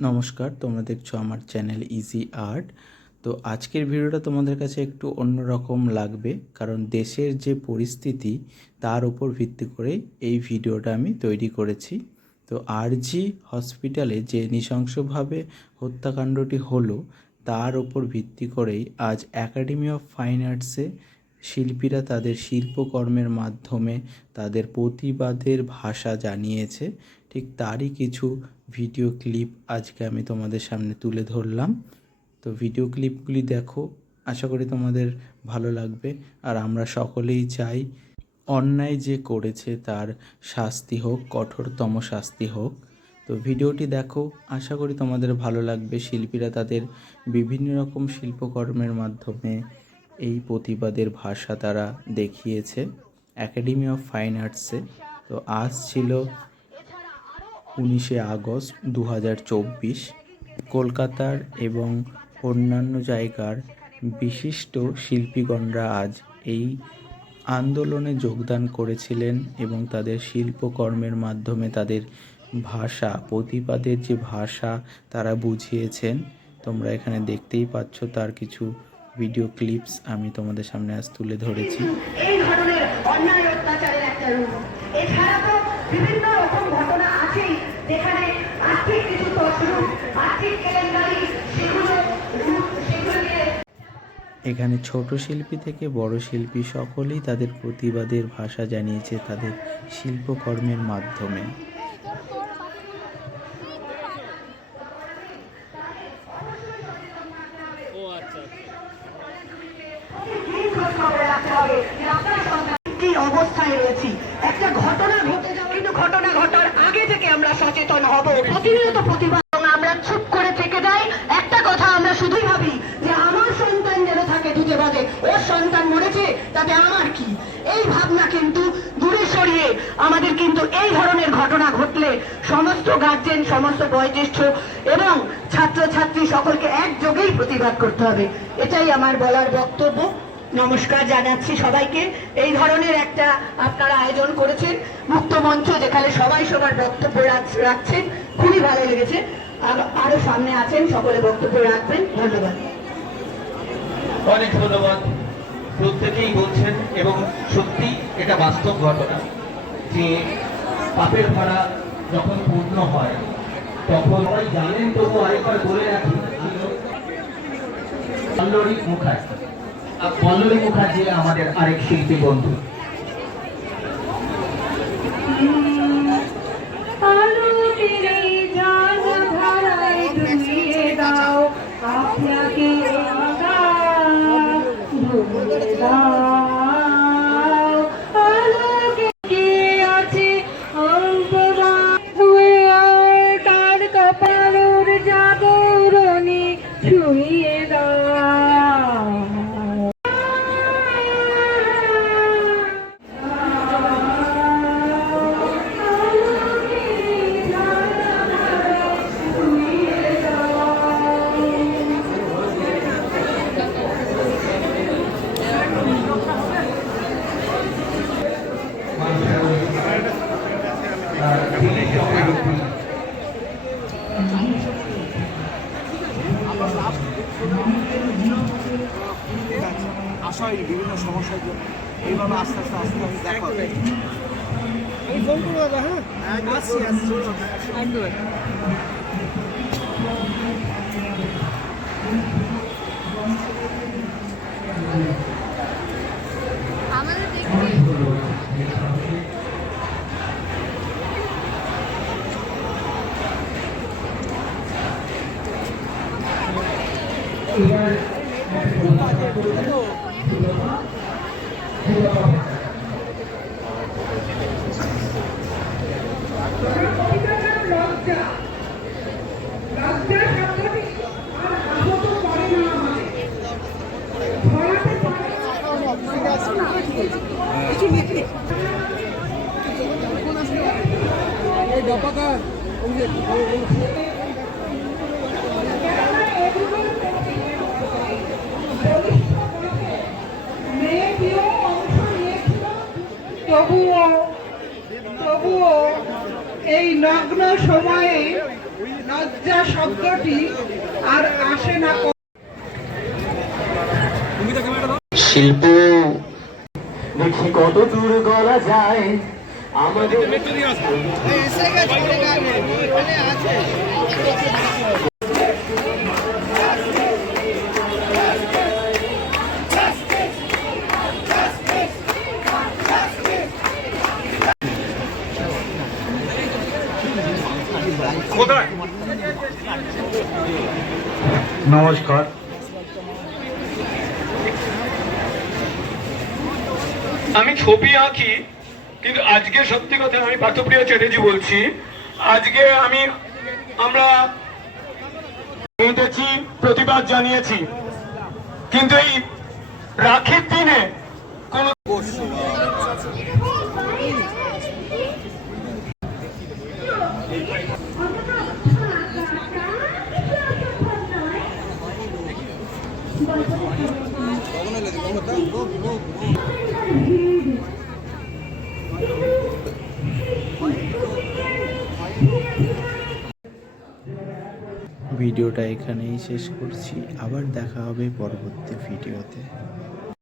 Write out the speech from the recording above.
নমস্কার, তোমরা দেখছ আমার চ্যানেল ইজি আর্ট তো আজকের ভিডিওটা তোমাদের কাছে একটু অন্যরকম লাগবে, কারণ দেশের যে পরিস্থিতি তার উপর ভিত্তি করে এই ভিডিওটা আমি তৈরি করেছি। তো আরজি হসপিটালে যে নৃশংসভাবে হত্যাকাণ্ডটি হলো, তার উপর ভিত্তি করেই আজ একাডেমি অফ ফাইন আর্টসে শিল্পীরা তাদের শিল্পকর্মের মাধ্যমে তাদের প্রতিবাদের ভাষা জানিয়েছে। ঠিক তারই কিছু ভিডিও ক্লিপ আজকে আমি তোমাদের সামনে তুলে ধরলাম। তো ভিডিও ক্লিপগুলি দেখো, আশা করি তোমাদের ভালো লাগবে। আর আমরা সকলেই চাই অন্যায় যে করেছে তার শাস্তি হোক, কঠোরতম শাস্তি হোক। তো ভিডিওটি দেখো, আশা করি তোমাদের ভালো লাগবে। শিল্পীরা তাদের বিভিন্ন রকম শিল্পকর্মের মাধ্যমে এই প্রতিবাদের ভাষা তারা দেখিয়েছে একাডেমি অফ ফাইন আর্টসে তো আজ ছিল উনিশে আগস্ট দু হাজার চব্বিশ। কলকাতার এবং অন্যান্য জায়গার বিশিষ্ট শিল্পীগণরা আজ এই আন্দোলনে যোগদান করেছিলেন এবং তাদের শিল্পকর্মের মাধ্যমে তাদের ভাষা, প্রতিবাদের যে ভাষা তারা বুঝিয়েছেন, তোমরা এখানে দেখতেই পাচ্ছ তার কিছু ভিডিও ক্লিপস আমি তোমাদের সামনে আজ তুলে ধরেছি। এই ধরনের অন্যায় অত্যাচারের একটা রূপ। এছাড়া তো বিভিন্ন রকম ঘটনা আছেই যেখানে আর্থিক কিছু তছরূপ আর্থিক কেলেঙ্কারি সেগুলো সেগুলো এখানে ছোট শিল্পী থেকে বড় শিল্পী সকলেই তাদের প্রতিবাদের ভাষা জানিয়েছে তাদের শিল্পকর্মের মাধ্যমে। কি অবস্থায় রয়েছি। একটা ঘটনা ঘটে যাবে কিন্তু ঘটনা ঘটার আগে থেকে আমরা সচেতন হব। প্রতিনিয়ত প্রতিবাদ। যে এই ভাবনা কিন্তু দূরে সরিয়ে আমাদের কিন্তু এই ধরনের ঘটনা ঘটলে সমস্ত গার্জেন সমস্ত বয়োজ্যেষ্ঠ এবং ছাত্রছাত্রী সকলকে একযোগেই প্রতিবাদ করতে হবে। এটাই আমার বলার বক্তব্য। নমস্কার জানাচ্ছি সবাইকে। এই ধরনের একটা আপনারা আয়োজন করেছেন, মুক্ত মঞ্চ যেখানে সবাই সবার বক্তব্য রাখছেন, খুবই ভালো লেগেছে। আর- সামনে আছেন, সকলে বক্তব্য রাখবেন। ধন্যবাদ। অনেক ধন্যবাদ। প্রত্যেকেই বলছেন, এবং সত্যি এটা বাস্তব ঘটনা যে পাপের ভাড়া যখন পূর্ণ হয়, তখন জানেন, তবু আরেকবার বলে রাখি মুখার্জি। আর পল্লরী মুখার্জি আমাদের আরেক শিল্পী বন্ধু। আসা হয় বিভিন্ন সমস্যার জন্য এইভাবে আস্তে আস্তে আস্তে আস্তে দেখা হবে। এই ফোন করব দাদা হ্যাঁ? আসছি আসছি। একদম। তবুও তবুও এই নগ্ন সময়ে লজ্জা শব্দটি আর আসে না শিল্প দেখি কত দূর গলা যায়। আমাদের নমস্কার। আমি ছবি আঁকি, কিন্তু আজকে সত্যি কথা আমি পার্থপ্রিয়া চ্যাটার্জি বলছি। আজকে আমি, আমরা প্রতিবাদ জানিয়েছি। কিন্তু এই রাখির দিনে কোন ভিডিওটা এখানেই শেষ করছি। আবার দেখা হবে পরবর্তী ভিডিওতে।